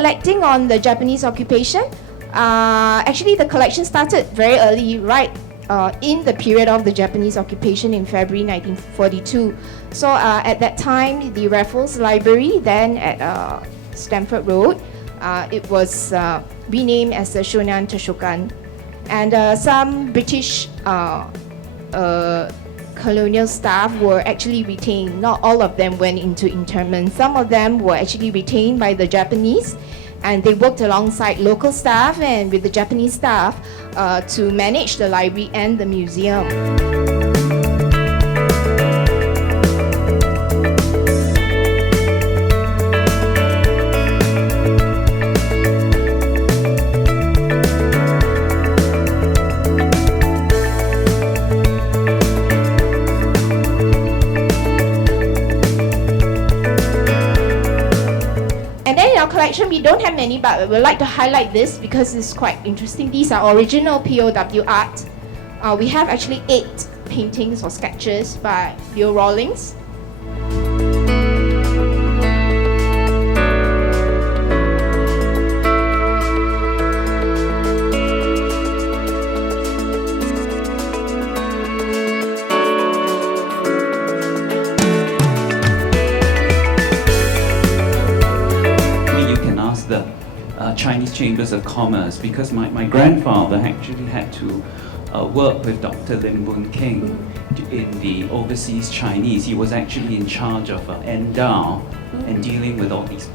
collecting on the Japanese occupation. Actually, the collection started very early, right in the period of the Japanese occupation in February 1942. So at that time, the Raffles Library, then at Stamford Road, it was renamed as the Shonan Toshokan. And some British colonial staff were actually retained. Not all of them went into internment. Some of them were actually retained by the Japanese, and they worked alongside local staff and with the Japanese staff to manage the library and the museum. Collection, we don't have many, but we would like to highlight this because it's quite interesting. These are original POW art. We have actually 8 paintings or sketches by Leo Rawlings. The Chinese Chambers of Commerce, because my grandfather actually had to work with Dr. Lim Boon King in the overseas Chinese. He was actually in charge of Endao and dealing with all these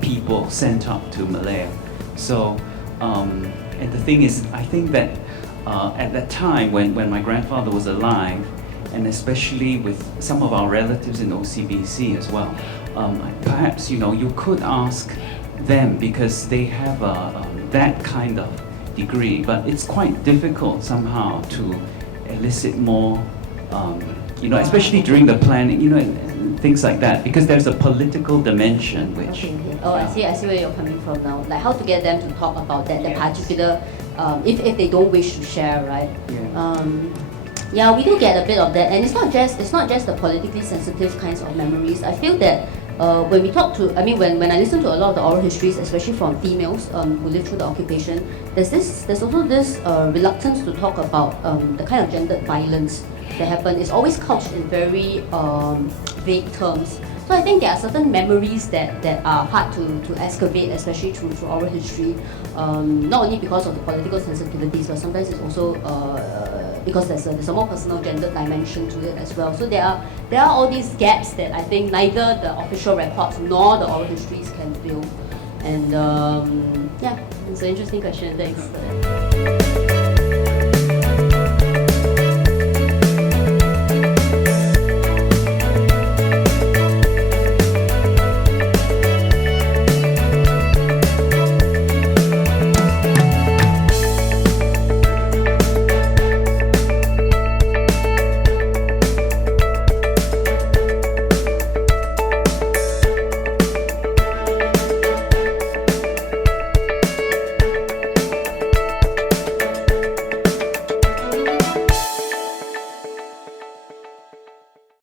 people sent up to Malaya. So, and the thing is, I think that at that time when my grandfather was alive, and especially with some of our relatives in OCBC as well, perhaps you could ask them, because they have that kind of degree, but it's quite difficult somehow to elicit more, especially during the planning, and things like that, because there's a political dimension which... Okay. Oh, I see where you're coming from now. Like how to get them to talk about that, the particular, if they don't wish to share, right? Yeah, we do get a bit of that, and it's not just the politically sensitive kinds of memories. I feel that when we talk to, when I listen to a lot of the oral histories, especially from females who lived through the occupation, there's also this reluctance to talk about the kind of gendered violence that happened. It's always couched in very vague terms. So I think there are certain memories that are hard to excavate, especially through oral history, not only because of the political sensibilities, but sometimes it's also because there's a more personal gender dimension to it as well. So there are all these gaps that I think neither the official records nor the oral histories can fill. And yeah, it's an interesting question. Thanks.